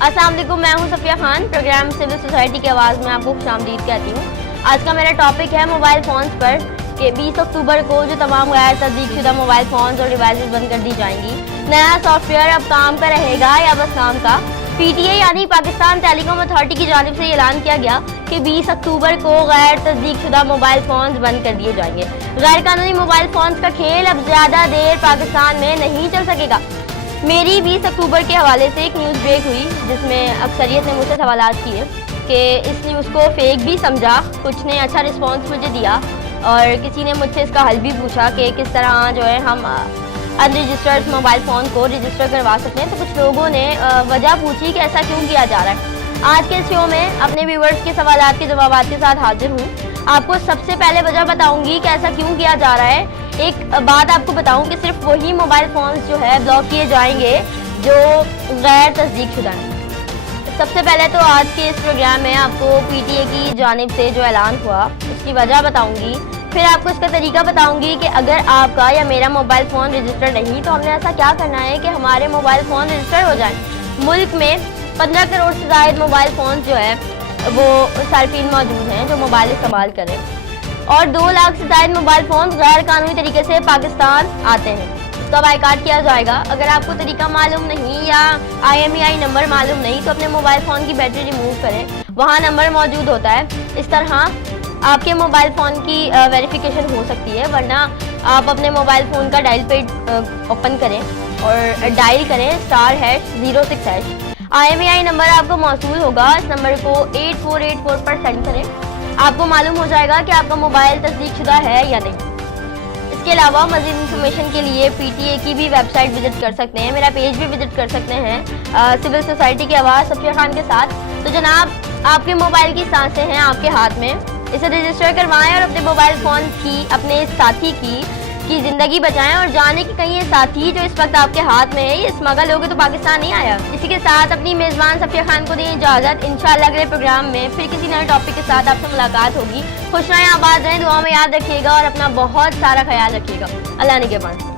अस्सलाम वालेकुम, मैं हूं Safia Khan. Program civil society की आवाज़ में आपको खुशामदीद कहती हूं। आज का मेरा टॉपिक है मोबाइल फ़ोन्स पर कि 20 अक्टूबर को जो तमाम गैर तस्दीक शुदा मोबाइल फ़ोन्स और डिवाइसेस बंद कर दी जाएंगी। नया सॉफ्टवेयर अब काम का रहेगा या बस नाम का। PTA यानी पाकिस्तान टेलीकॉम अथॉरिटी की जानिब से ऐलान किया गया कि 20 अक्टूबर को गैर तस्दीक शुदा मोबाइल फ़ोन्स बंद कर दिए जाएंगे। गैर कानूनी मोबाइल फ़ोन्स का खेल अब ज़्यादा देर पाकिस्तान में नहीं चल सकेगा। मेरी 20 अक्टूबर के हवाले से एक न्यूज़ ब्रेक हुई जिसमें अक्सरियत ने मुझसे सवालात किए कि इस न्यूज़ को फेक भी समझा, कुछ ने अच्छा रिस्पांस मुझे दिया और किसी ने मुझसे इसका हल भी पूछा कि किस तरह जो है हम अनरजिस्टर्ड मोबाइल फ़ोन को रजिस्टर करवा सकते हैं। तो कुछ लोगों ने वजह पूछी कि ऐसा क्यों किया जा रहा है। आज के शो में अपने व्यूवर्स के सवालात के जवाबात के साथ हाजिर हूँ। आपको सबसे पहले वजह बताऊँगी कि ऐसा क्यों किया जा रहा है। एक बात आपको बताऊं कि सिर्फ वही मोबाइल फ़ोन्स जो है ब्लॉक किए जाएंगे जो गैर तस्दीक शुदा हैं। सबसे पहले तो आज के इस प्रोग्राम में आपको PTA की जानिब से जो ऐलान हुआ उसकी वजह बताऊंगी, फिर आपको इसका तरीका बताऊंगी कि अगर आपका या मेरा मोबाइल फ़ोन रजिस्टर नहीं तो हमने ऐसा क्या करना है कि हमारे मोबाइल फ़ोन रजिस्टर हो जाएँ। मुल्क में 15 करोड़ से ज़ायद मोबाइल फ़ोन जो है वो सार्फिन मौजूद हैं जो मोबाइल इस्तेमाल करें और 2 लाख से ज़ायद मोबाइल फ़ोन गैर कानूनी तरीके से पाकिस्तान आते हैं। इसका बाइकाट किया जाएगा। अगर आपको तरीका मालूम नहीं या IMEI नंबर मालूम नहीं तो अपने मोबाइल फ़ोन की बैटरी रिमूव करें, वहाँ नंबर मौजूद होता है। इस तरह आपके मोबाइल फ़ोन की वेरिफिकेशन हो सकती है, वरना आप अपने मोबाइल फ़ोन का डायल पेड ओपन करें और डायल करें *#06#। IMEI नंबर आपको मौसूल होगा। इस नंबर को 8484 पर सेंड करें। आपको मालूम हो जाएगा कि आपका मोबाइल तस्दीक शुदा है या नहीं। इसके अलावा मज़ीद इंफॉर्मेशन के लिए PTA की भी वेबसाइट विजिट कर सकते हैं, मेरा पेज भी विजिट कर सकते हैं सिविल सोसाइटी की आवाज़ सफिया खान के साथ। तो जनाब, आपके मोबाइल की सांसें हैं आपके हाथ में, इसे रजिस्टर करवाएं और अपने मोबाइल फ़ोन की अपने साथी की ज़िंदगी बचाएं और जाने कि कहीं ये साथी जो इस वक्त आपके हाथ में है ये स्मगल होकर तो पाकिस्तान नहीं आया। इसी के साथ अपनी मेज़बान सफिया खान को दें इजाज़त। इंशाअल्लाह अगले प्रोग्राम में फिर किसी नए टॉपिक के साथ आपसे मुलाकात होगी। खुश रहें, आबाद रहें, दुआ में याद रखिएगा और अपना बहुत सारा ख्याल रखिएगा। अल्लाह निगहबान।